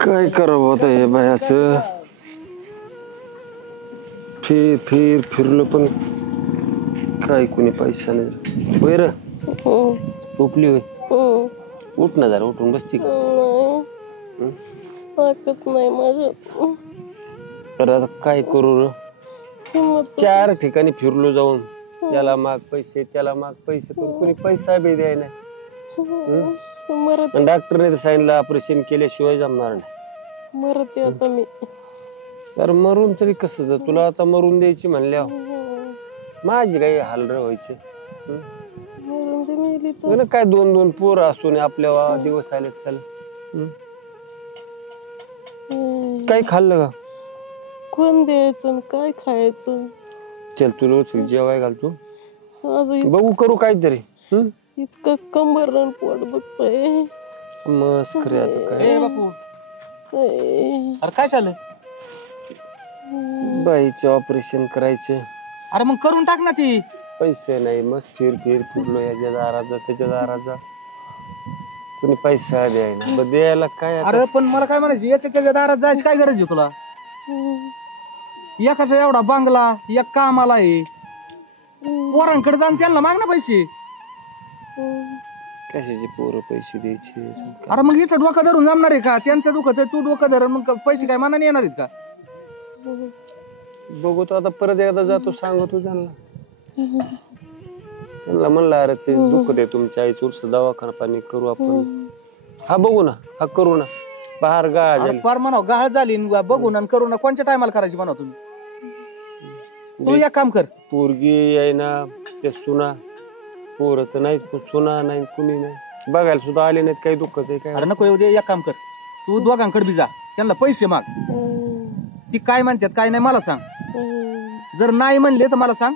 काय करावं आता हे बाय असं फिरलो पण काय कोणी पैसा नाही. होय र झोपली होय. उठ ना जरा उठून बसती का? ताकद नाही माझं. तर आता काय करू र? 4 ठिकाणी फिरलो जाऊन, त्याला माग पैसे त्याला माग पैसे पण कोणी पैसा बी द्याय नाही. डॉक्टरने तर सांगितलं ऑपरेशन केल्याशिवाय जमणार नाही. मरते आता मी. तर मरून तरी कसं जर तुला आता मरून द्यायची म्हणल्यावर माझी काही हाल र व्हायचे. काय 2-2 पोर असून आपल्या दिवस आले चल. काय खाल्लं का? कोण द्यायचं काय खायचं? चल तुला जेवाय घालतो. बघू करू काहीतरी. इतकं कंबर आणि पोट दुखतंय. मस्त खरे आता काय बापू. अरे काय चाललंय? बाईचे ऑपरेशन करायचे. अरे मग करून टाक ना ती. पैसे नाही. मस्त फिरलो याच्या दारात जा त्याच्या दारात जा. कोणी पैसा द्यायला द्यायला काय? अरे पण मला काय म्हणायचं, याच्या दारात जायची काय गरज आहे तुला? एकाचा एवढा बंगला, एक कामाला आहे. पोरांकडे जाऊन त्यांना माग ना पैसे. कशाचे पोरं पैसे द्यायचे? अरे मग इथं डोकं धरून जमणार आहे का? त्यांचं दुखत आहे, तू डोकं धरून मग पैसे काय मनाने येणार आहेत का? बघू तो आता परत एकदा जातो सांगतो त्यांना म्हणलं अरे ते दुखत आहे तुमच्या आईच उरस दवाखाना पाणी करू आपण. हा बघू ना, हा करू ना. बाहेर गाळ झाली फार म्हणाव गाळ झाली. बघू ना करू ना. कोणत्या टायमाला करायची म्हणाव तुम्ही? तू एक काम कर. पोरगी आहे ना ते सुना पोर तर नाहीच, सुना नाही कुणी नाही बघायला सुद्धा आले नाहीत. काही दुखत आहे काय? अरे नको येऊ दे. एक काम कर, तू दोघांकडे बी जा, त्यांना पैसे माग. ती काय म्हणतात काय नाही मला सांग. जर नाही म्हणले तर मला सांग,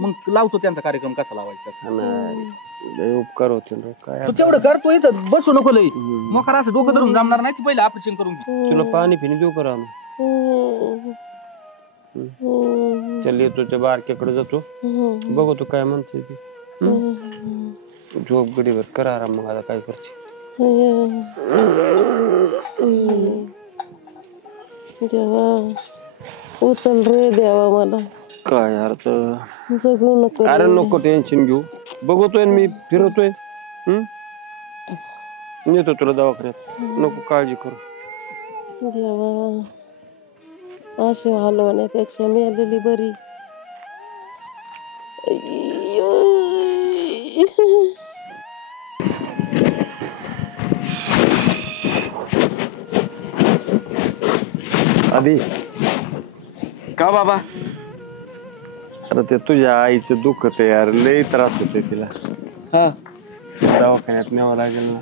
मग लावतो त्यांचा कार्यक्रम कसा लावायचा. उपकार होते काय तू तेवढं कर. तू इथं बसू नको लई. मग असं डोकं धरून जमणार नाही. पहिले ऑपरेशन करून घे. तुला पाणी पिणी देऊ करा. चल येतो त्या बारक्याकडे जातो, बघू तू काय म्हणते ते. झोप गडीवर करा आराम. मग आता काय करते? देवा उचल रे देवा मला. काय अर्थ जगू नको. अरे नको टेन्शन घेऊ. बघतोय मी फिरतोय. येतो तुला दवाखान्यात. नको काळजी करू. देवा अशी हलवण्यापेक्षा मेलेली बरी. आधी का बाबा? अरे ते तुझ्या आईचं दुखत आहे यार, लई त्रास होतोय तिला. हा दवाखान्यात न्यावं लागेल ना.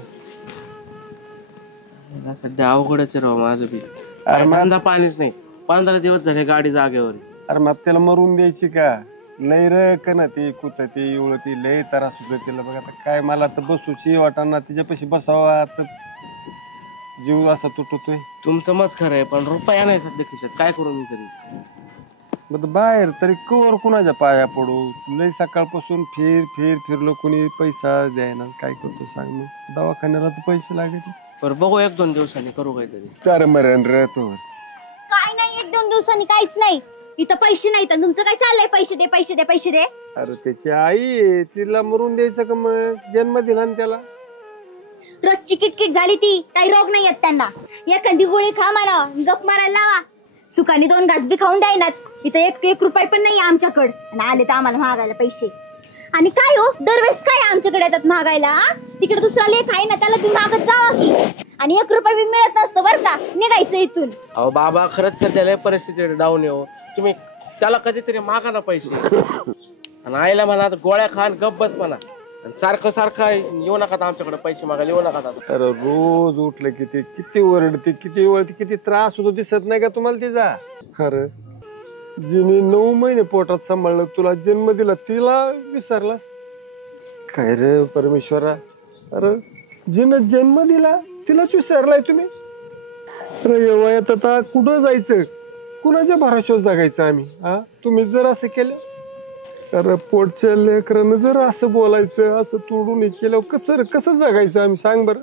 सध्या अवघडच राव माझं बी. अरे धंदा पाणीच नाही. 15 दिवस झाले गाडी जागेवर. अरे मग त्याला मरून द्यायची का? लय रक ना ती कुठती इवळती लय त्रास होतोय तिला. बघ आता काय मला तर बसूशी वाटाणा तिच्यापाशी बसावा तर जीव असा तुटतोय. तुमचं मत खरं आहे पण रुपया नाही सध्या खिशात. काय करू मी तरी? मग बाहेर तरी कवर कुणाच्या पाया पडू? लय सकाळपासून फिरलो कोणी पैसा द्यायना. काय करतो सांग? मग दवाखान्याला तर पैसे लागले. बरं बघू 1-2 दिवसांनी करू काहीतरी. तर मरण रे तो काय नाही 1-2 दिवसांनी काहीच नाही. इथं पैसे नाही तर तुमचं काय चाललंय? पैसे दे पैसे दे पैसे दे. अरे त्याची आई तिला मरून द्यायचं का? मग जन्म दिला ना त्याला. रोजची किटकिट झाली ती. काही रोग नाही येत त्यांना. एखादी गोळी खा म्हणा, गप मारायला लावा. सुखाने 2 घास बी खाऊन द्यायनात. इथं 1 रुपया पण नाही आमच्याकडे. आणि आले तर आम्हाला महागायला पैसे. आणि काय हो दरवेळेस काय आमच्याकडे येतात महागायला? तिकडे दुसरा लेख आहे ना, त्याला तुम्ही मागत जावा की. आणि 1 रुपया बी मिळत नसतो बरं का. निघायचं इथून. अहो बाबा खरंच सध्या परिस्थिती डाऊन येऊ. तुम्ही त्याला कधीतरी मागा ना पैसे. आणि आईला म्हणा गोळ्या खान गप बस म्हणा. सारखं येऊ नका आमच्याकडे पैसे मागायला येऊ नका. अरे रोज उठलं की ते किती ओरडते किती वळते किती त्रास होतो. दिसत नाही का तुम्हाला तिचा? अरे जिने 9 महिने पोटात सांभाळलं तुला जन्म दिला तिला विसरलास काय रे परमेश्वरा? अरे जिनं जन्म दिला तिलाच विसरलाय तुम्ही? अरे वयात आता कुठं जायचं? कुणाच्या भरोश्यावर जगायचं आम्ही? हा तुम्ही जर असं केलं अरे पोटच्या लेकरानं जर असं बोलायचं, असं तोडून हे केलं, कसं जगायचं आम्ही, सांग बरं.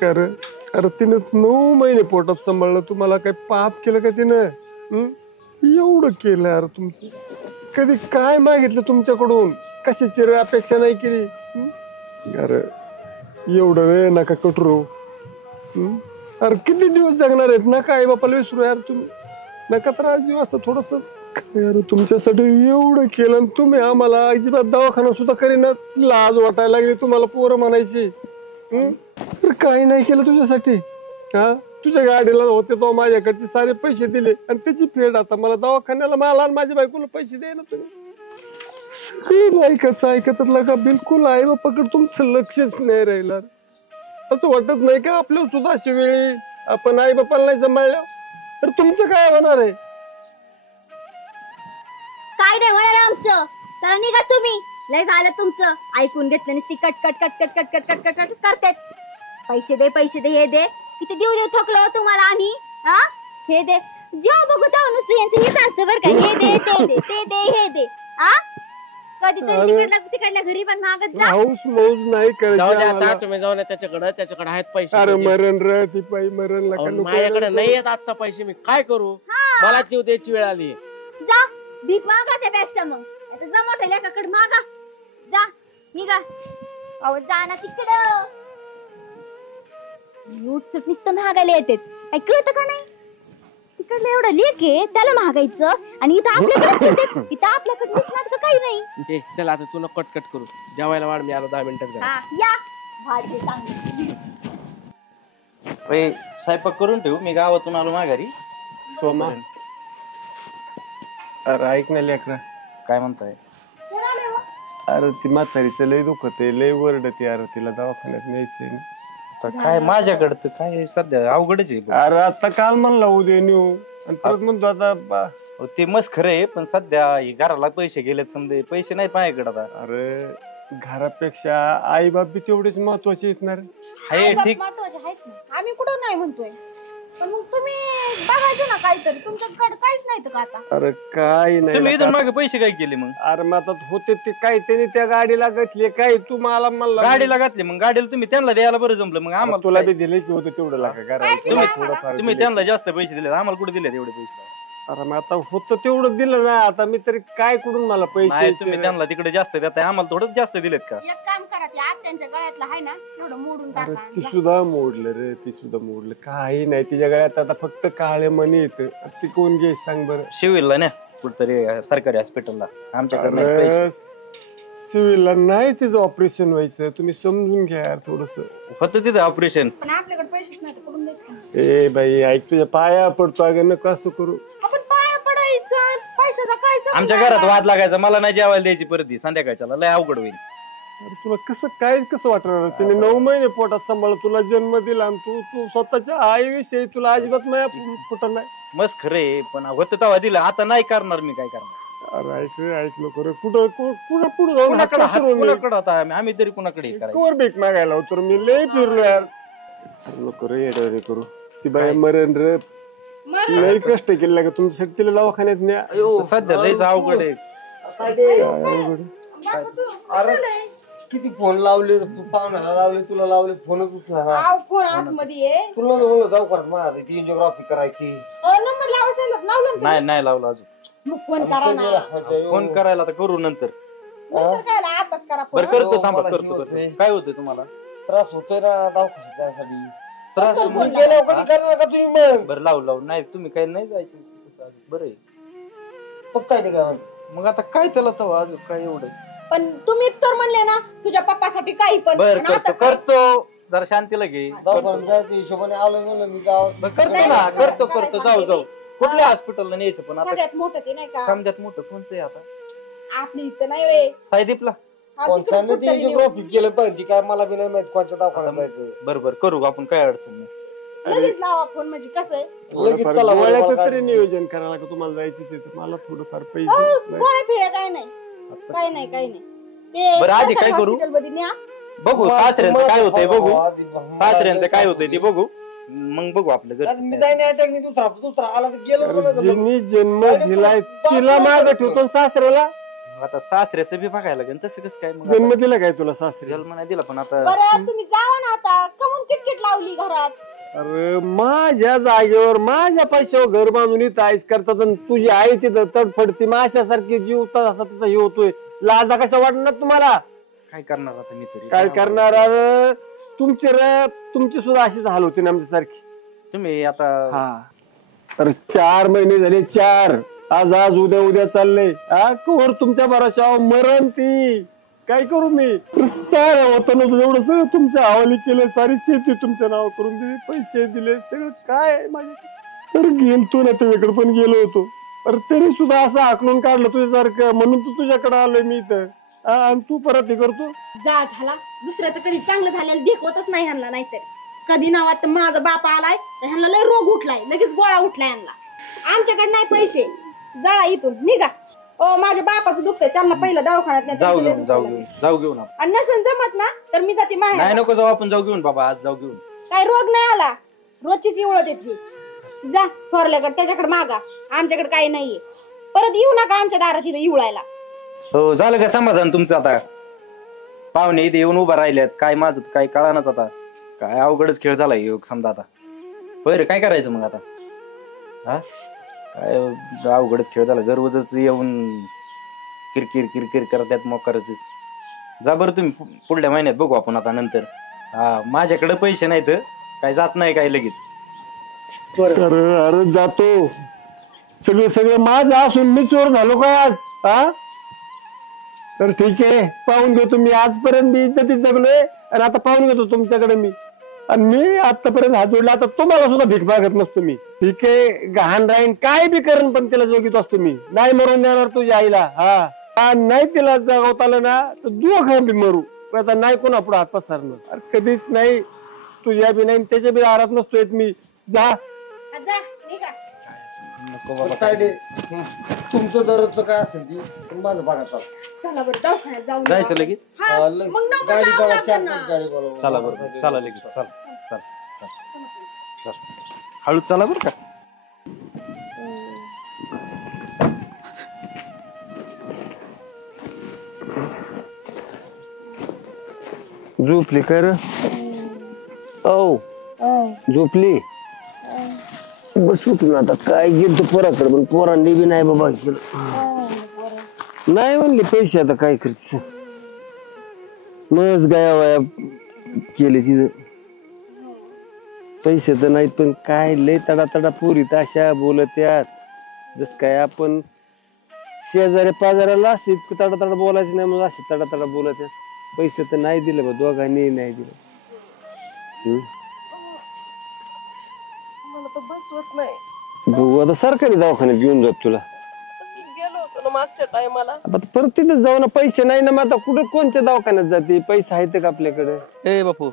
खरं अरे तिनं 9 महिने पोटात सांभाळलं, तुम्हाला काही पाप केलं का तिनं? एवढं केलं अरे तुमचं. कधी काय मागितलं तुमच्याकडून? कशाची अपेक्षा नाही केली? अरे एवढं वेळ नका कटरू. अरे किती दिवस जगणार आहेत? नका आई बापाला विसरू यार तुम्ही. नका तर आज दिवस असं थोडस. यार तुमच्यासाठी एवढं केलं आणि तुम्ही आम्हाला अजिबात दवाखाना सुद्धा करीना. लाज वाटायला लागली तुम्हाला, पोरं म्हणायची. तर काही नाही केलं तुझ्यासाठी. हा तुझ्या गाडीला होते तो माझ्याकडचे सारे पैसे दिले आणि त्याची फेड आता मला दवाखान्याला, मला आणि माझ्या बायकोला पैसे द्या ना तुम्ही. सगळं ऐकत का बिलकुल आई बापाकडे तुमचं लक्षच नाही राहिलं. असं वाटत नाही का आपल्या सुद्धा अशी वेळी आपण आई बापाला नाही सांभाळल्या तर तुमचं काय होणार आहे? काय नाही होणार आमचं. चला निघा तुम्ही. लय झालं तुमचं. ऐकून घेतलं नाही. Cut cut cut cut cut cut cut cut कटच करतात. पैसे दे पैसे दे हे दे. किती देऊ थकलो थकलो आम्ही. हा हे दे. जेव्हा बघू तेव्हा नुसतं यांचं हेच असतं बरं का. हे दे ते दे ते दे हे दे. हा कधीतरी तिकडल्या घरी पण मागत जा. हाऊस मौज नाही जाऊ द्या आता, करायची. तुम्ही जाऊन त्याच्याकडे आहेत पैसे. अरे मरण रे ती पायी मरण अहो, माझ्याकडे नाही आहेत आता पैसे. मी काय करू? मला जीव द्यायची वेळ आली. जा भीक मागा त्यापेक्षा. मग आता जा मोठ्या लेकाकडे मागा. जा निघा. अहो जा ना तिकडं. नुसतं नुसतं महागायला येतात. काय कळतं का नाही? तिकडलं एवढं लेक आहे त्याला महागायचं आणि इथं आपल्याकडे इथं आपल्याकडे नाटक काही नाही. चल आता तू कट कट करू. जेवायला वाढ. मी आलो 10 मिनिटात घरी. हा या भाजी चांगली. स्वयंपाक करून ठेवू. मी गावातून आलो माघारी. सोमा अरे ऐक ना लेकरा. काय म्हणताय? अरे ती म्हातारीचं लय दुखत आहे, लय वरडते. अरे तिला दवाखान्यात न्यायचंय ना. तर काय माझ्याकडं तर काय सध्या अवघडच आहे. अरे आता काल म्हणला उद्या नेऊ आणि परत म्हणतो आता अहो, ते मस्त खरं आहे पण सध्या हे घराला पैसे गेलेत समजे. पैसे नाहीत माझ्याकडे आता. अरे घरापेक्षा आई बाप बी तेवढेच महत्वाचे आहेत ना रे. आहे ठीक. महत्वाचे आहेत ना. आम्ही कुठं नाही म्हणतोय. पण मग तुम्ही बघायचं ना काहीतरी. तुमच्याकडे काहीच नाही का आता? अरे काय नाही तुम्ही ना इथून का- मागे पैसे काय केले मग? अरे मग आता होते ते काय त्याने त्या गाडीला घातले काय तू मला म्हणला गाडीला घातले मग गाडीला तुम्ही त्यांना द्यायला बरं जमलं. मग आम्हाला तुला काय? बी दिले की होतं तेवढं लागा काय दिलं थोडंफार तुम्ही दिले. त्यांना जास्त पैसे दिले, आम्हाला कुठे दिले एवढे पैसे? अरे मग आता होतं तेवढं दिलं ना. आता मी तरी काय कुठून मला नाही पैसे तुम्ही त्यांना तिकडे जास्त देताय, आम्हाला थोडं जास्त दिलेत का? एक काम करा. ते आत्यांच्या गळ्यातलं आहे ना एवढं मोडून अरे टाका. ती सुद्धा मोडलं रे. ती सुद्धा मोडलं. काही नाही तिच्या गळ्यात आता फक्त काळे मणी येत. ती कोण घे सांग बरं? शिवीलला ना कुठतरी सरकारी हॉस्पिटलला. आमच्याकडे नाही पैसे. अरे सिव्हिलला नाही तिचं ऑपरेशन व्हायचं. तुम्ही समजून घ्या यार थोडस. होतं तिथं ऑपरेशन. पण आपल्याकडे पैसेच नाही तर कुठून द्यायचे? ए बाई ऐक तुझ्या पाया पडतो. अगं नको असं करू. आपण पाया पडायचं. पैशाचा काय संबंध आमच्या आहे? घरात वाद लागायचा. मला नाही जेवायला द्यायची परत संध्याकाळच्या. लय अवघड होईल. अरे तुला कसं वाटणार? तिने 9 महिने पोटात सांभाळ तुला जन्म दिला आणि तू स्वतःच्या आईविषयी तुला अजिबात नाही कुठं नाही. मस्त खरे पण होतं तेव्हा दिलं. आता नाही करणार. मी काय करणार? अरे ऐक नको रे. कुठं पुढे जाऊन कुणाकडे होता आम्ही तरी कुणाकडे हे करायचं? कवर बेक मागायला होतो मी. लय फिरलो यार. नको रे येडे करू. ती बाई मरण रे. मरण. लय कष्ट केले का तुमच्यासाठी. तिला दवाखान्यात न्या. सध्या लयच अवघड आहे. काय अवघड. बापू तू अरे किती फोन लावले पाहुण्याला लावले तुला लावले फोनच उचला ना. आव फोन आतमध्ये आहे. तुला म्हणलं जाऊ करत माझा ती एंजिओग्राफी करायची. नंबर लावायला लावलं ना नाही नाही लावला अजून. तुम्ही? मग फोन करा ना. फोन करायला तर करू नंतर. नंतर काय आताच करा फोन. बरं करतो. थांबा मला करतो जीव करतो. होतोय. काय होतंय तुम्हाला त्रास होतोय ना दवाखान्यात जाण्यासाठी. त्रास? करतो मी फोन. गेलो कधी करणार का तुम्ही मग? बरं लावू नाही तुम्ही काही नाही जायचं. बरं आहे. फक्त आहे का मग आता काय त्याला तवा अजून काय एवढं? पण तुम्ही तर म्हणले ना तुझ्या पप्पासाठी काही पण. बरं आणि आता करतो. जरा शांतीला घे. दवाखान्यात जायचं हिशोबाने आलं म्हणलं मी गावात. बरं, करतो ना. करतो जाऊ. कुठल्या हॉस्पिटलला न्यायचं पण आता? सगळ्यात मोठं ते नाही का समजात मोठं कोणचं आहे आता? आपली इथं नाही वे. सायदीपला. कोणत्याने ती एंजिओग्राफी केलं पाहिजे काय मला बी नाही माहित कोणत्या दवाखान्यात जायचं. बरं करू आपण. काय अडचण नाही. लगेच लावा फोन. म्हणजे कसं आहे लगेच चला बरं, गोळ्याचं मला तरी काय- नियोजन करायला का तुम्हाला जायचंच आहे तर मला थोडंफार पैसे गोळ्या फिळ्या काय नाही. आता काही नाही ते बरं, आधी काय करू? हॉस्पिटल मध्ये न्या. बघू सासऱ्यांचं काय होतंय बघू. आधी- सासऱ्यांचं काय होतंय ते बघू. मग बघू आपलं आज घरचं मी काय. जाईन अटॅक दुसरा आला तर गेलो अरे म्हणायचं. जिनी जन्म दिलाय तिला माग ठेवतो आणि सासऱ्याला. आता सासऱ्याचं बी बघायला लागेल तसं कसं काय मग जन्म दिला काय तुला सासरी? जन्म नाही दिला पण आता बरं तुम्ही जावा ना आता, कमून किटकिट लावली घरात. अरे माझ्या जागेवर माझ्या पैशावर घर बांधून इथं आईस करतात आणि तुझी आई तिथं तडफडती माशासारखी जीव असा तिचा हे होतोय. लाजा कशा वाटणार तुम्हाला? काय करणार आता मी तरी काय करणार? अरे तुमची सुद्धा अशीच हाल होती ना आमच्यासारखी. तुम्ही आता हा अरे 4 महिने झाले 4. आज उद्या चाललंय. कवर तुमच्या भरोशावर मरण ती. काय करू मी? सारं होतं नव्हतं एवढं सगळं तुमच्या हवाली केलं. सारी शेती तुमच्या नाव करून दिली, पैसे दिले, सगळं काय माझ्या. तर गेलतो ना त्याच्याकडे पण गेलो होतो. अरे तरी सुद्धा असं आकलून काढलं तुझ्यासारखं म्हणून तू तुझ्याकडे आलोय मी इथं. आणि तू परत हे करतो. जा झाला, दुसऱ्याचं कधी चांगलं झालेलं देखवतच नाही ह्यांना. नाहीतर कधी ना वाटतं माझा बाप आलाय तर ह्यांना लय रोग उठलाय, लगेच गोळा उठलाय ह्यांना. आमच्याकडे नाही पैसे, जळा इथून निघा. ओ माझ्या बापाचं दुखतंय, त्यांना पहिलं दवाखान्यात न्या. जाऊ घेऊन आपण. आणि नसेल जमत ना तर मी जाते नाही माहेर. नको जाऊ, आपण जाऊ घेऊन बाबा, आज जाऊ घेऊन. काय रोग नाही आला, रोजचीच इवळत येते. जा थोरल्याकडे, त्याच्याकडे मागा. आमच्याकडे काही नाहीये. परत येऊ नका आमच्या दारात इथं इवळायला. हो झालं का समाधान तुमचं? आता पाहुणे इथे येऊन उभा राहिल्यात, काय माझं काय कळानाच. आता काय अवघडच खेळ झालाय योग समजा. आता बरं काय करायचं मग आता? हा काय अवघडच खेळ झाला. दररोजच येऊन किरकिर करतात मोकारच. जा बरं तुम्ही, पुढल्या महिन्यात बघू आपण आता नंतर. हा माझ्याकडे पैसे नाहीत, काय जात नाही काय लगेच. अरे जातो. सगळं माझं असून मी चोर झालो काय आज? तर ठीक आहे, पाहून घेतो मी. आजपर्यंत मी इज्जतीत जगलोय आणि आता पाहून घेतो तुमच्याकडे मी. आणि मी आतापर्यंत हात जोडला, आता तुम्हाला सुद्धा भीक मागत नसतो मी. ठीक आहे, गहाण राहीन काय बी करेन पण तिला जोगीत असतो मी. नाही मरून देणार तुझ्या आईला. हा नाही तिला जगवता आलं ना तर दोघं बी मरू. आता नाही कोणा पुढे हात पसरणार. अरे कधीच नाही. तुझ्या बी नाही त्याच्या बी आरात नसतोय मी. जा जा निघा. नको बाबा. तायडे, तुमचं दररोजचं काय असेल ती पण माझं बघा. चला बरं दवाखान्यात जाऊन जायचं लगेच? हा, मग नंबर गाडी लावा बघा, लागेल ना. 4 गाडी बोलवा. चला बरं, चला लगेच. चल हळू चला बरं का. झोपली कर. ओ झोपली. बस उठून आता काय गेलो पोराकडे पण पोरांनी बी नाही बाबा केलं. नाही म्हणले पैसे, आता काय करते. मस्त गाया वाया केले तिथं. पैसे तर नाहीत पण काय लय तडा पोरी अशा बोलत्यात जस काय आपण शेजाऱ्या पाजाऱ्याला असे तडा बोलायचं नाही, मग असे तडा बोलत्यात. पैसे तर नाही दिले बा, दोघांनी नाही दिले. मला तर बसवत नाही. बघू आता सरकारी दवाखान्यात घेऊन जात तुला. गेलो होतो ना मागच्या टायमाला. आता परत तिथे जाऊ ना. पैसे नाही ना, मग आता कुठे कोणत्या दवाखान्यात जाते? पैसे आहेत का आपल्याकडे? ए बापू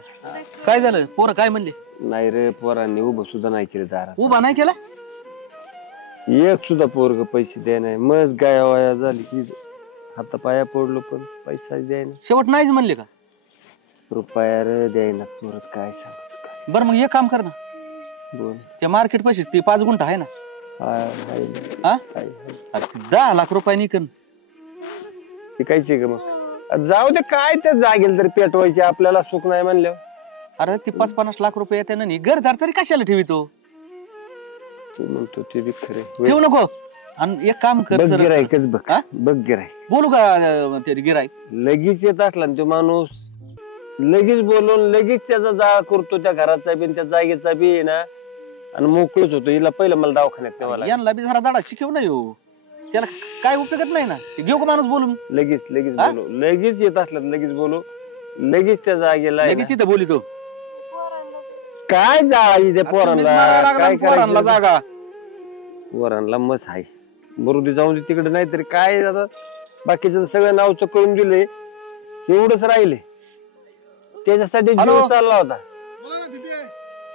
काय झालं? पोरं काय म्हणले? नाही रे, पोरांनी उभं सुद्धा नाही केलं दारात. उभा नाही केला? एक सुद्धा पोरग पैसे द्याय नाही. मस्त गाया वाया झाली की हाता पाया पडलो पण पैसा द्याय ना. शेवट नाहीच म्हणले का? रुपया रे द्याय ना पोरच. काय सांगतो काय. बरं मग एक काम कर ना, बोल. त्या मार्केट पैसे ते 5 गुंठा आहे ना, हाय. हा हाय. अरे ते 10 लाख रुपये निकन. ते कायचे का मग? जाऊ दे, काय त्या जागेल तरी पेटवायचे. आपल्याला सुख नाही म्हणल्यावर. अरे ते 50-50 लाख रुपये येते ना, घरदार तरी कशाला ठेवितो? तू म्हणतो ते बी खरे. ठेवू नको. आणि एक काम कर, बघ गिरायकच बघ. बघ गिरायक. बोलू का ते गिरायक? लगेच येत असला ना तो माणूस, लगेच बोलून लगेच त्याचा जाळ करतो त्या घराचा बी त्या जागेचा बी ना, आणि मोकळच होतो. हिला पहिलं मला दवाखान्यात नेवाला. यांना बी जरा धडा शिकव ना येऊ. त्याला काय उपयोगत नाही ना. घेऊ का माणूस बोलून? लगेच बोलू. लगेच येत असला लगेच बोलू. लगेच त्या जागेला लगेच इथं बोलितो. काय जाळी त्या पोरांना काय पोरांना जागा. पोरांना मस आहे. बरोबर जाऊन दे तिकडे. नाहीतरी काय आता बाकीचं सगळं नावचं करून दिले, एवढंच राहिले. त्याच्यासाठी जीव चालला होता.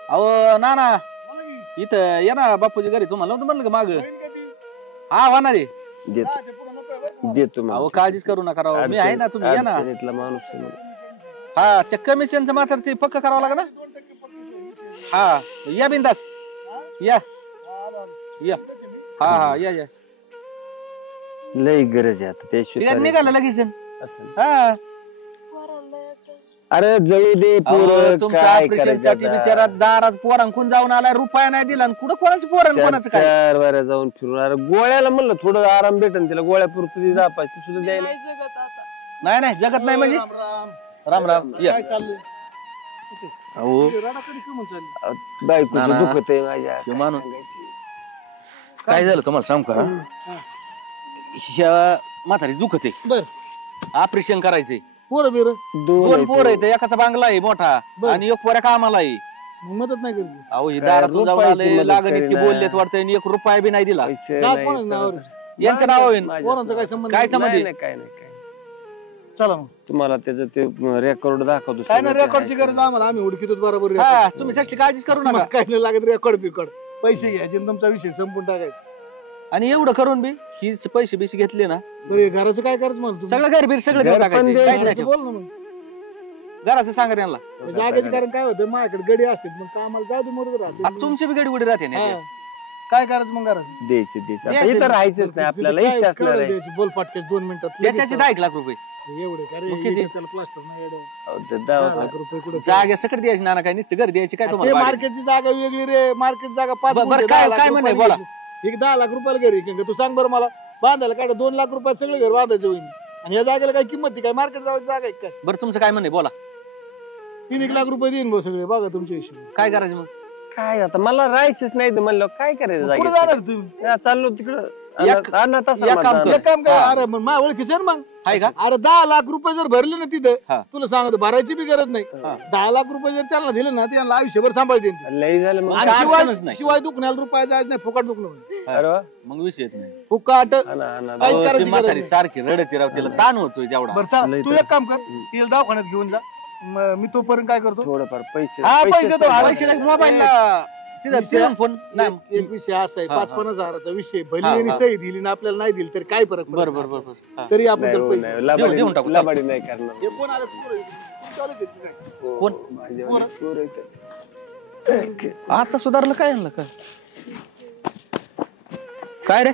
अहो ना इथं या ना बापूजी घरी. तुम्हाला नव्हतं म्हणलं का माग? हा होणार आहे. देतो अहो काळजीच करू नका राव, मी आहे ना. तुम्ही या ना. माणूस हा त्या कमिशनचं मात्र ते पक्क करावं लागेल ना. हा या बिंदास या. हा या. लई गरज आहे आता ते त्याशिवाय निघालं लगेच असं. हा अरे जळू दे अहो, पोरं, तुमच्या काय ऑपरेशन करायचं साठी आता? बिचारा दारात पोरांकून जाऊन आला, रुपया नाही दिला आणि कुठं कोणाचं पोरण कोणाचं काय. चार वाऱ्या जाऊन फिरून अरे गोळ्याला म्हणलं थोडं आराम भेटन तिला गोळ्या पुरती दापाय ती सुद्धा द्यायला नाही जगत आता. नाही नाही जगत नाही म्हणजे राम राम या. काय चाललंय अहो रडाकडे कमून चालली बायकोचं ना, ना. दुखत आहे माझ्या हे काय माणूस. सांगायचं? काय झालं तुम्हाला सांग का ह्या म्हातारी दुखत आहे बर ऑपरेशन करायचंय. पोरं बिर दोन आहेत पोर ते. आहेत, एकाचा बांगला आहे मोठा बरं. आणि एक पोऱ्या कामाला आहे. मदत नाही करली अहो ही काय दारातून जाऊन रुपयाची आले मदत लागण इतकी करीना. बोललेत वाटतंय आणि 1 रुपया बी नाही दिला. पैसे जा नाही कोणाच्या तर- नावावर? यांच्या नावावर माझ्या पोरांचा काय संबंध काय नाही. संबंध आहे? नाही, काय नाही काय चला मग तुम्हाला त्याचं ते रेकॉर्ड दाखवतो काय नाही सगळं ते रेकॉर्डची आहे गरज आम्हाला आम्ही उडकीतो बरोबर हा record. तुम्ही त्याची काळजीच करू नका. मग काय नाही लागत रेकॉर्ड बिकॉर्ड पैसे घ्यायचे आणि तुमचा विषय संपून टाकायचा आणि एवढं करून बी ही पैसे बिसे घेतले ना बरं हे घराचं काय करायचं मला तुम्ही? सगळं घर बीर सगळं देऊन घर पण टाकायचं. द्यायचं. काहीच नाही घराचं बोल ना मग ठेवलं. घराचं सांगा त्यांना. जागेचं कारण काय होतं माझ्याकडे गडी असते मग कामाला जाऊ दे मोडत आता राहते तुमची बी गडी उडी राहते ना हा. त्यात. काय करायचं मग घराचं द्यायचे द्यायचे आता द्यायचे इथं ना. राहायचंच नाही आपल्याला काय- इच्छा असणार केवढं आहे द्यायचं? बोल फाटक्यात 2 मिनिटात त्या- त्याचे 10 लाख रुपये एवढे का रे मग किती? त्याला प्लास्टर नाही एवढे अहो, ते 10 दवाखान्यात. लाख रुपये कुठे जागा सकट द्यायची नाना काय नुसतं घर द्यायची काय ते तुम्हाला भाडे? मार्केटची जागा वेगळी रे मार्केट जागा 5 बरं, गुंठे, काय- 10 लाख काय म्हणणं आहे? रुपयाला बोला. घ्यायची. एक 10 लाख रुपयाला घरी का तू सांग बरं मला बांधायला काय 2 लाख रुपयात सगळं घर बांधायचं होईल आणि या जागेला काय किंमत ती काय मार्केट जायची जागा आहे काय बरं तुमचं काय म्हणणं आहे? बोला 3 लाख रुपये देईन भाऊ सगळे बघा तुमच्या हिशोब काय करायचं मग? काय आता मला राहायचंच नाही तर म्हणलं काय करायचं कुठे जागेत? जाणार तुम्ही या, चाललो तिकडं एक- अनाथ एक काम आश्रमात कर. एक काम काय हा. अरे मग माझ्या ओळखीचं आहे ना मग आहे का? अरे 10 लाख रुपये जर भरले ना हा. तिथं तुला सांगतो भरायची बी गरज नाही हा. 10 लाख रुपये जर त्यांना दिले ना त्यांना आयुष्यभर सांभाळते लई झालं मग आणि आणि अडचणच शिवाय नाही. शिवाय दुखण्याला रुपया जायचं नाही फुकट दुखणं होईल. अरे वा. मग विषय येत नाही. फुकट आणा, आणा. काहीच अहो, करायची ती गरज म्हातारी नाही. सारखी रडती राव तिला ताण होतोय तेवढा. बरं चाल लई तू तर- एक काम कर तिला दवाखान्यात घेऊन जा मी तोपर्यंत काय करतो थोडंफार पैसे हा, पैसे देतो. पण- पैसे मोबाईलला तिथं विषय- फिरून फोन नाही. एक विषय असा आहे हा, 5-50 हजाराचा विषय भली हा, आणि हा. सही दिली ना आपल्याला नाही दिली तर काय फरक पडत बरोबर नाही. बरोबर हा. तरी आपण नाही, तर हो, पैसे- नाही. लबाडी- देऊन टाकू, चाल. लबाडी नाही करणार हे कोण आलं? पोरं आहे. तुमच्यावालेच आहेत की काय? हो, कोण? माझ्यावालीच पोरं आहेत. आता सुधारलं काय आणलं काय काय रे?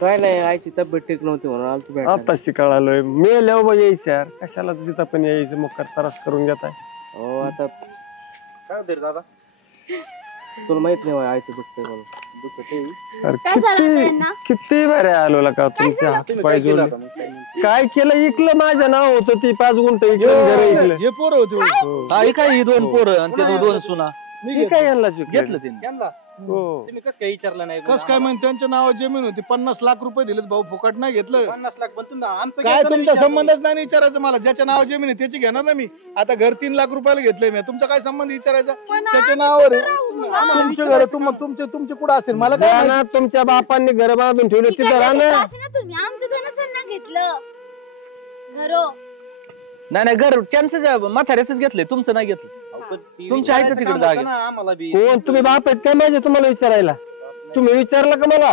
काय नाही आईची तब्येत ठीक नव्हती म्हणून आलो तू भेटायला. आताशी कळालोय मेल्या बाबा यायचं यार कशाला तिथं पण यायचं मग त्रास करून घेताय हो आता काय होतं रे दादा? तुला माहित नाही होय आईचं दुखतंय म्हणून दुखत अरे काय झालं आता यांना? किती बरे आलो का तुमच्या हात पाय जोडले काय केलं इकलं माझं नाव होतं ती 5 गुंठ इकलं घर इकलं हे पोरं होते होय. हो. हा हे काय ही 2 पोरं आणि ते 2 सुना मी हे काय यांना शिकलं? घेतलं त्यांनी. हो तुम्ही कसं काय विचारलं नाही कस काय म्हणते त्यांच्या नावावर जमीन होती 50 लाख रुपये दिलेत भाऊ फुकट नाही घेतलं 50 लाख पण तुम्ही आमचं काय घ्यायचं तुमचा विचार संबंधच नाही ना विचारायचं मला ज्याच्या नावावर जमीन आहे त्याची घेणार ना मी आता घर 3 लाख रुपयाला घेतलंय मी तुमचा काय संबंध विचारायचा त्याच्या नावावर आहे. तुमचे घर तुमचे कुठं असेल मला काय माहिती? ना तुमच्या बापांनी घर बांधून ठेवलं ठीक तिथं आहे, राहणं असं ना तुम्ही आमचं तर नसेल ना घेतलं घरो नाही नाही घर त्यांचं म्हाताऱ्याच घेतलंय तुमचं नाही घेतलं. पण ती तुमच्या आईचं विचारायचं तिकडे काम जागे. होतं ना आम्हाला बी कोण तुम्ही बाप आहेत काय माझे तुम्हाला विचारायला तुम्ही विचारलं का मला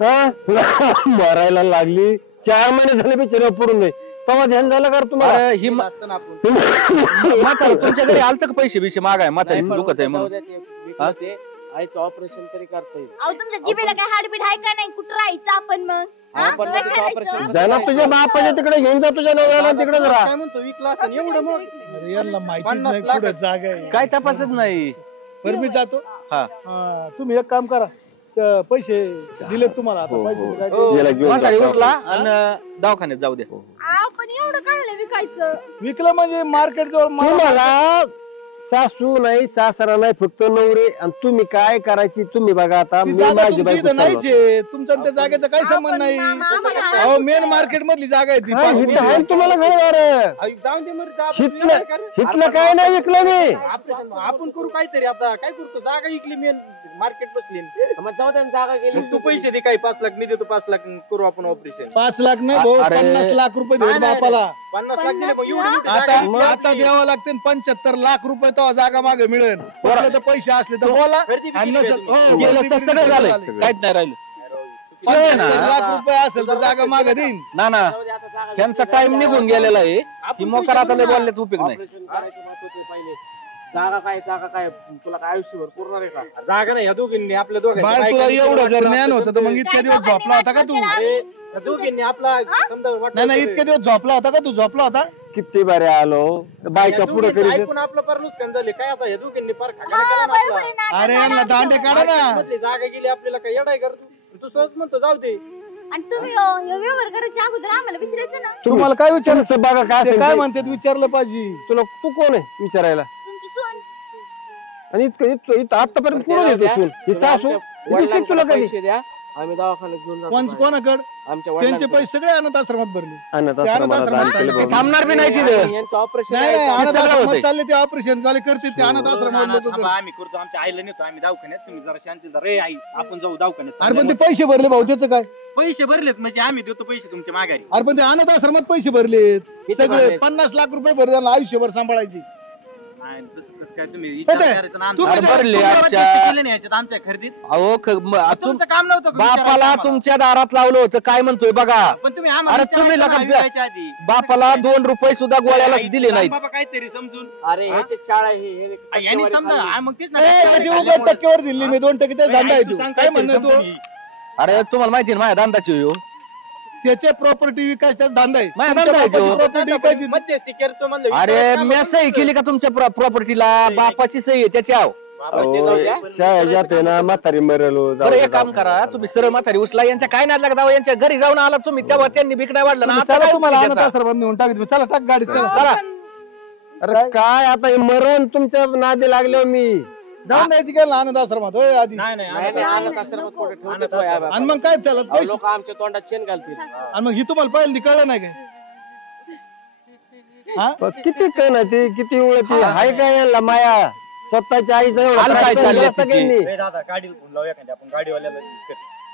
हा? मरायला लागली 4 महिने झाले बिचारा पडून नाही तेव्हा ध्यान झालं का रे तुम्हाला अरे ही असतं ना आपण म्हातारा तुमच्या घरी आलत का पैसे बिशे मागाय म्हातारी नाही, दुखत आहे जाऊ म्हणून द्या ते, विकलं ते. आईचं ऑपरेशन तरी करता येईल अहो तुमच्या जिभेला काय हाडबीड आहे का नाही कुठं राहायचं आपण मग हा? आपण काय तिचं करायचं? ऑपरेशन जाना तुझ्या बापाच्या तिकडे घेऊन जा तुझ्या नवऱ्याला तिकडेच राहा काय म्हणतो विकला असं एवढं मग अरे यांना माहितीच 50 नाही लाख. कुठं जागा आहे काय तपासत नाही. बरं मी जातो हा. हा, तुम्ही एक काम करा त्या पैसे दिलेत तुम्हाला आता हो, हो. पैशाचं काय हो. याला घेऊन म्हातारी जा. उचला आणि दवाखान्यात जाऊ दे. अहो, पण एवढं काय विकायचं विकलं म्हणजे मार्केट जवळ तुम्हाला सासू नाही सासरा नाही फक्त नवरे आणि तुम्ही काय करायची तुम्ही बघा आता ती मी जागा माझी तुमची बायको इथं नाहीच चालवतो. आहे तुमचा आणि त्या जागेचा काही संबंध नाही अहो मेन मार्केट मधली जागा आहे ती हा, 5 इथं गुंठे. आहे ना तुम्हाला घरदार जाऊन दे मग हितलं काय नाही विकलं मी आपण करू काहीतरी आता काय करतो जागा विकली मेन मार्केट बसली मग जाऊ द्या ना, जागा गेली मग तू पैसे दे काही 5 लाख मी देतो 5 लाख करू आपण ऑपरेशन 5 लाख नाही भाऊ अरे. 50 लाख रुपये देऊ नाही, नाही, बापाला 50 लाख दिले मग एवढी मोठी आता जागा विकली. आता द्यावं लागते 75 लाख रुपये तो जागा मागे मिळेल कुठले तर पैसे असले तर बोला खरेदी आणि विक्री नसेल- केली तुम्ही. हो, गेलं खरेदी सगळं विक्री झालंय झाली. काहीच नाही राहिलं. 75 लाख रुपये असेल तर जागा मागे देईन ना ना जाऊ द्या आता, जागा त्यांचा गेली. टाइम निघून गेलेला आहे ही आपण मोकार पैसे आता लय भरू ना. बोलण्यात उपयोग नाही. ऑपरेशन करायचं महत्वाचं आहे पहिले जागा काय तुला काय आयुष्यभर पुरणार आहे का? जागा नाही ह्या दोघींनी आपल्या दोघांची बाळ काय तुला केलं एवढं वाटतं जर ज्ञान आपलं होतं तर मग इतक्या दिवस झोपला होता का तू? अरे ह्या दोघींनी आपला समजा वाटलं नाही नाही तरी. इतके दिवस झोपला होता का तू? झोपला होता? किती बारे आलो बायका या पुढे दोघींचं करीत ऐकून आपलं पर नुकसान झाले काय आता ह्या दोघींनी पार हा, खागाना केला ना बरोबर आपला. आहे ना. अरे यांना दांडे काढा ना. मधली जागा गेली आपल्याला काय येडाय कर तू सहज म्हणतो जाऊ दे. आणि तुम्ही हे व्यवहार करायच्या अगोदर आम्हाला विचारायचं ना. तुम्हाला काय विचारायचं? तुमचं बघा काय ते असेल काय ते. म्हणतात विचारलं पाहिजे. तुला तू कोण आहे विचारायला? तुमची सून. आणि इथं आतापर्यंत कोण येतो सून ही सासू दिसली तुला कधी? पैसे द्या आम्ही दवाखान्यात घेऊन जातो बाहेर. कोणाकडे? आमच्या त्यांचे वडिलांकडे. पैसे सगळे अनाथ आश्रमात भरले. अनाथ ते अनाथ आश्रमाला आश्रमात दान केलं चालले. बाबा. थांबणार बी नाही तिथं. आणि यांचं ऑपरेशन नाही नाही अनाथ सगळं आश्रमात होतंय. चालले ते ऑपरेशन झाले करते ते अनाथ आश्रमात लोक थांबा, करतात. आम्ही करतो आमच्या आईला नेतो आम्ही दवाखान्यात तुम्ही जरा शांती रे आई आपण जाऊ दवाखान्यात अरे पण ते पैसे भरले भाऊ त्याचं काय? पैसे भरलेत म्हणजे आम्ही देतो पैसे तुमच्या माघारी. अरे पण ते अनाथ आश्रमात पैसे भरलेत किती सगळे भरलेत? 50 लाख रुपये भरले त्यांना आयुष्यभर सांभाळायची. आणि तसं कसं काय तुम्ही होतंय. विचार करायचा ना आमचा. तुम्ही अरे जरा- भरले तुम्ही आमच्या जरा- केले नाही ह्याच्यात आमच्या खरेदीत अहो तुमचं काम नव्हतं का विचारायचं बापाला आम्हाला? तुमच्या दारात लावलं होतं काय म्हणतोय बघा. पण तुम्ही आम्हाला अरे तुम्ही विचारायचं ना, लगा- विचारायच्या आधी. बापाला 2 रुपये सुद्धा गोळ्याला आई, दिले सांग नाहीत. बाबा काहीतरी समजून अरे ह्याची शाळा आहे, हे आई, यांनी समजा हा, मग तेच ना त्याची उगाच टक्केवर दिली मी 2% त्याच धंदा आहे तू तू सांग काय काहीतरी म्हणणं तू? समजून. अरे तुम्हाला माहिती ना माझ्या धंदाची हो. त्याचे प्रॉपर्टी विकायचा धंदा आहे. माझ्या तुमच्या धंदा आहे बापाची तो. प्रॉपर्टी विकायची. मध्यस्थी करतो म्हणलं अरे विचारायचं मी ना, सही म्हणून केली का तुमच्या प्रॉपर्टीला? बापाची सही आहे त्याच्यावर. बाबा, ते जाऊ द्या. शाळा जाते ना म्हातारी मरलो बरं एक काम करा तुम्ही सरळ म्हातारी उचला यांच्या काय नाही लागत अहो, यांच्या घरी जाऊन आला तुम्ही तेव्हा त्यांनी बिकड्या वाढलं ना आता चला काय तुम्हाला उपयोग अनाथ त्याचा? आश्रमात नेऊन टाकत चला टाक गाडी चला चला अरे काय आता हे मरण तुमच्या नादी लागलो मी. जाऊन द्यायची गेला आनंद आश्रमात होय आधी. नाही नाही नाही, नाही, आम्ही- अनाथ आश्रमात कुठे ठेवते तो या बाबा. आणि मग काय त्याला अहो, पैसे लोक आमच्या तोंडात शेण घालतील. आणि मग ही तुम्हाला पहिल्यांदा कळलं नाही काय? हा पण किती कण ती किती उळती हाय काय यांना माया स्वतःच्या आईचा एवढा हाल त्रास काय सहन चालले केला तिचे? सगळ्यांनी. ए दादा गाडीला फोन लावूया एखाद्या आपण गाडीवाल्याला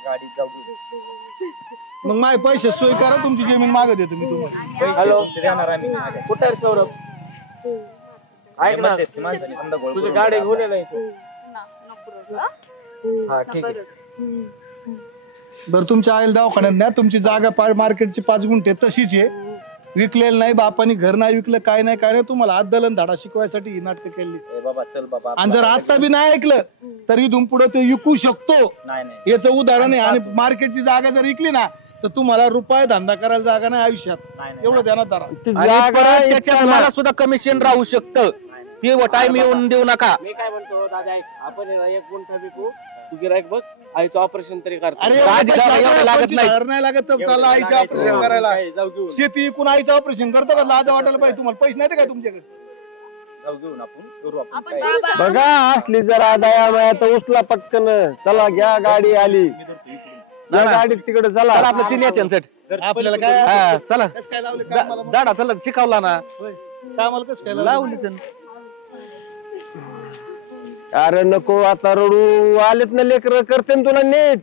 गाडी जाऊ देऊ. मग माझे पैसे सोय करा तुमची जमीन मागत देतो मी तुम्हाला. पैसे हॅलो. तुमचे देणार आम्ही माघारी. कुठे आहे सौरभ? ऐक ना, मध्यस्थी माणसाने समजा गोळ तुझी करून गाडी टाका. घेऊन ये ना इथे. हा ठीक आहे. बरं तुमच्या आईला दवाखान्यात न्या. तुमची जागा मार्केटची 5 गुंठे तशीच आहे. विकलेलं नाही बापानी घर नाही विकलं काय नाही तुम्हाला हात दलन धाडा शिकवायसाठी ही नाटकं केली. ए बाबा चल बाबा आणि जर आता बी नाही ऐकलं तर इथून पुढे ते विकू शकतो नाही नाही याचं उदाहरण आहे. आणि मार्केटची जागा जर विकली ना तर तुम्हाला रुपये धंदा करायला जागा नाही आयुष्यात. नाही, नाही. एवढं ध्यानात धरा. ती आणि जागा परत त्याच्यात इतका मला सुद्धा कमिशन राहू शकतं ते टाइम येऊन देऊ नका. मी काय म्हणतो दादा ऐक, आपण आहे ना 1 गुंठा विकू, तू गिराईक बघ, आईचं ऑपरेशन तरी करतो. अरे आधी एवढं जागा एवढं लागत 25,000 नाही. नाही लागत तर एवढं त्याला आईचं लागायचं. ऑपरेशन करायला. काय, जाऊ घेऊन शेती इकून आईचं ऑपरेशन करतो का? लाज वाटायला पाहिजे तुम्हाला. पैसे नाही काय तुमच्याकडे? जाऊ घेऊन आपण करू आपण आपण काय. बाबा बघा असली जरा दया माया तर उचला पटकन. चला घ्या गाडी आली. मी धरतो इकडून. या गाडीत तिकडे चला. चला आपलं 3 येत्यांसाठी. आपल्याला काय हा चला कसं काय लावले कामाला मग? दाडा चला शिकवला ना होय. कामाला कसं काय लावले? लावली तर. अरे नको आता रडू. आलेत ना लेकर करते ना तुला नीट.